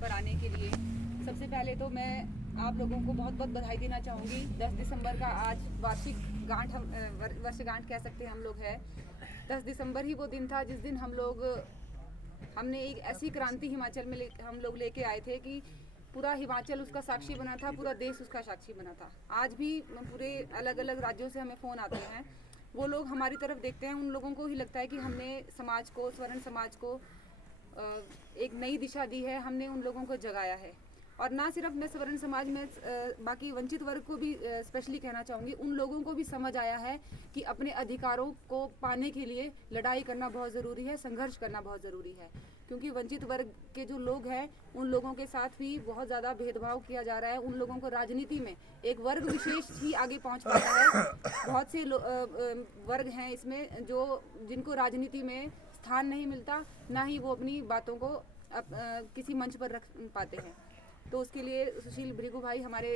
पर आने के लिए। सबसे पहले तो मैं आप लोगों को बहुत बहुत बधाई देना चाहूँगी। 10 दिसंबर का आज वार्षिक गांठ वर्षगांठ कह सकते हैं हम लोग है। 10 दिसंबर ही वो दिन था जिस दिन हमने एक ऐसी क्रांति हिमाचल में हम लोग लेके आए थे कि पूरा हिमाचल उसका साक्षी बना था, पूरा देश उसका साक्षी बना था। आज भी पूरे अलग अलग राज्यों से हमें फ़ोन आते हैं, वो लोग हमारी तरफ देखते हैं, उन लोगों को ही लगता है कि हमने समाज को, स्वर्ण समाज को एक नई दिशा दी है, हमने उन लोगों को जगाया है। और ना सिर्फ मैं स्वर्ण समाज में बाकी वंचित वर्ग को भी स्पेशली कहना चाहूँगी, उन लोगों को भी समझ आया है कि अपने अधिकारों को पाने के लिए लड़ाई करना बहुत ज़रूरी है, संघर्ष करना बहुत ज़रूरी है। क्योंकि वंचित वर्ग के जो लोग हैं उन लोगों के साथ भी बहुत ज़्यादा भेदभाव किया जा रहा है। उन लोगों को राजनीति में एक वर्ग विशेष ही आगे पहुंच पाता है। बहुत से वर्ग हैं इसमें जिनको राजनीति में स्थान नहीं मिलता, ना ही वो अपनी बातों को किसी मंच पर रख पाते हैं। तो उसके लिए सुशील भृगु भाई हमारे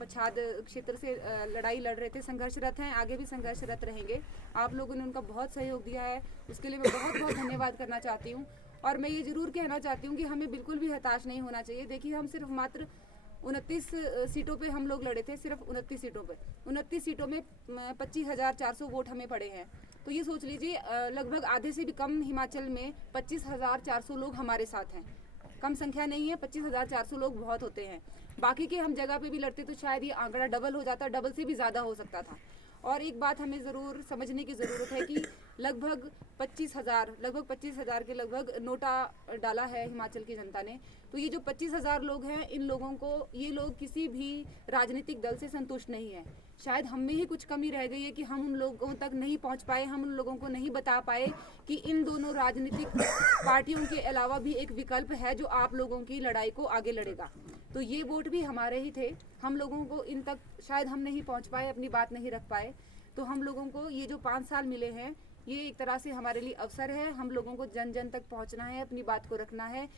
पच्छाद क्षेत्र से लड़ाई लड़ रहे थे, संघर्षरत हैं, आगे भी संघर्षरत रहेंगे। आप लोगों ने उनका बहुत सहयोग दिया है, उसके लिए मैं बहुत बहुत धन्यवाद करना चाहती हूँ। और मैं ये ज़रूर कहना चाहती हूँ कि हमें बिल्कुल भी हताश नहीं होना चाहिए। देखिए, हम सिर्फ मात्र 29 सीटों पे हम लोग लड़े थे, सिर्फ 29 सीटों पे। 29 सीटों में 25,400 वोट हमें पड़े हैं। तो ये सोच लीजिए, लगभग आधे से भी कम हिमाचल में 25,400 लोग हमारे साथ हैं। कम संख्या नहीं है, 25,400 लोग बहुत होते हैं। बाकी के हम जगह पे भी लड़ते तो शायद ये आंकड़ा डबल हो जाता, डबल से भी ज़्यादा हो सकता था। और एक बात हमें ज़रूर समझने की ज़रूरत है कि लगभग 25,000 के लगभग नोटा डाला है हिमाचल की जनता ने। तो ये जो 25,000 लोग हैं, इन लोगों को, ये लोग किसी भी राजनीतिक दल से संतुष्ट नहीं है। शायद हम में ही कुछ कमी रह गई है कि हम उन लोगों तक नहीं पहुंच पाए, हम उन लोगों को नहीं बता पाए कि इन दोनों राजनीतिक पार्टियों के अलावा भी एक विकल्प है जो आप लोगों की लड़ाई को आगे लड़ेगा। तो ये वोट भी हमारे ही थे। हम लोगों को इन तक शायद हम नहीं पहुंच पाए, अपनी बात नहीं रख पाए। तो हम लोगों को ये जो 5 साल मिले हैं, ये एक तरह से हमारे लिए अवसर है। हम लोगों को जन जन तक पहुंचना है, अपनी बात को रखना है।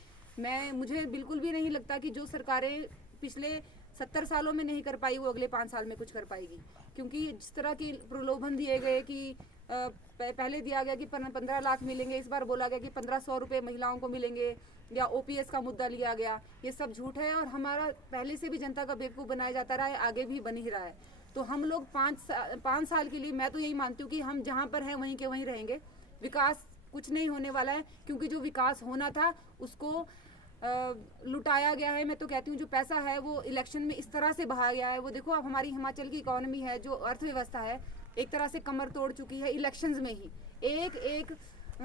मुझे बिल्कुल भी नहीं लगता कि जो सरकारें पिछले 70 सालों में नहीं कर पाई वो अगले 5 साल में कुछ कर पाएगी। क्योंकि जिस तरह की प्रलोभन दिए गए कि पहले दिया गया कि 15 लाख मिलेंगे, इस बार बोला गया कि 1,500 रुपये महिलाओं को मिलेंगे, या OPS का मुद्दा लिया गया, ये सब झूठ है। और हमारा पहले से भी जनता का बेवकूफ़ बनाया जाता रहा है, आगे भी बन ही रहा है। तो हम लोग 5 साल के लिए, मैं तो यही मानती हूँ कि हम जहाँ पर हैं वहीं के वहीं रहेंगे। विकास कुछ नहीं होने वाला है, क्योंकि जो विकास होना था उसको लुटाया गया है। मैं तो कहती हूँ जो पैसा है वो इलेक्शन में इस तरह से बहाया गया है। वो देखो, अब हमारी हिमाचल की इकोनॉमी है, जो अर्थव्यवस्था है, एक तरह से कमर तोड़ चुकी है। इलेक्शंस में ही एक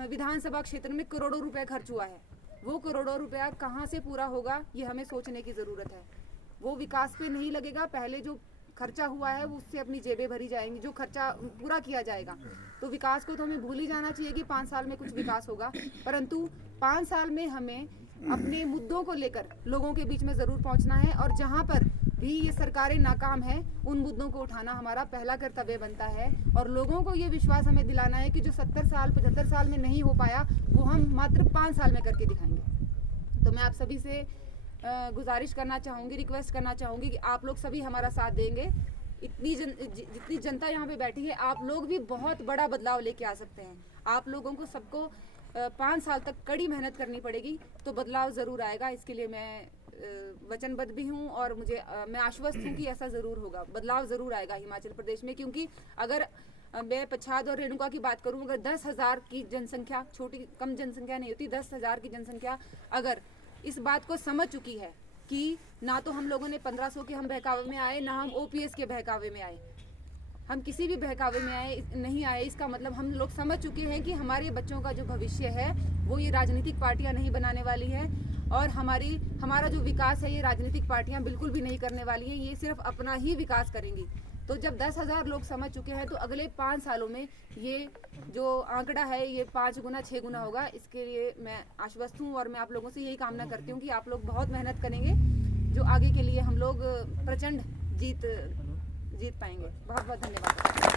विधानसभा क्षेत्र में करोड़ों रुपए खर्च हुआ है। वो करोड़ों रुपया कहाँ से पूरा होगा, ये हमें सोचने की ज़रूरत है। वो विकास पे नहीं लगेगा। पहले जो खर्चा हुआ है वो उससे अपनी जेबें भरी जाएंगी, जो खर्चा पूरा किया जाएगा। तो विकास को तो हमें भूल ही जाना चाहिए कि 5 साल में कुछ विकास होगा। परंतु 5 साल में हमें अपने मुद्दों को लेकर लोगों के बीच में ज़रूर पहुंचना है। और जहां पर भी ये सरकारें नाकाम हैं, उन मुद्दों को उठाना हमारा पहला कर्तव्य बनता है। और लोगों को ये विश्वास हमें दिलाना है कि जो 70 साल 75 साल में नहीं हो पाया, वो हम मात्र 5 साल में करके दिखाएंगे। तो मैं आप सभी से गुजारिश करना चाहूँगी, रिक्वेस्ट करना चाहूँगी कि आप लोग सभी हमारा साथ देंगे। जितनी जनता यहाँ पे बैठी है, आप लोग भी बहुत बड़ा बदलाव लेके आ सकते हैं। आप लोगों को सबको 5 साल तक कड़ी मेहनत करनी पड़ेगी, तो बदलाव ज़रूर आएगा। इसके लिए मैं वचनबद्ध भी हूँ और मैं आश्वस्त हूँ कि ऐसा ज़रूर होगा, बदलाव ज़रूर आएगा हिमाचल प्रदेश में। क्योंकि अगर मैं पच्छाद और रेणुका की बात करूँ, अगर 10,000 की जनसंख्या, कम जनसंख्या नहीं होती, 10,000 की जनसंख्या अगर इस बात को समझ चुकी है कि ना तो हम लोगों ने 1500 के हम बहकावे में आए, ना हम OPS के बहकावे में आए, हम किसी भी बहकावे में नहीं आए। इसका मतलब हम लोग समझ चुके हैं कि हमारे बच्चों का जो भविष्य है वो ये राजनीतिक पार्टियां नहीं बनाने वाली है। और हमारा जो विकास है ये राजनीतिक पार्टियां बिल्कुल भी नहीं करने वाली हैं। ये सिर्फ अपना ही विकास करेंगी। तो जब 10,000 लोग समझ चुके हैं, तो अगले 5 सालों में ये जो आंकड़ा है ये 5 गुना 6 गुना होगा। इसके लिए मैं आश्वस्त हूँ और मैं आप लोगों से यही कामना करती हूँ कि आप लोग बहुत मेहनत करेंगे, जो आगे के लिए हम लोग प्रचंड जीत पाएंगे। बहुत बहुत धन्यवाद।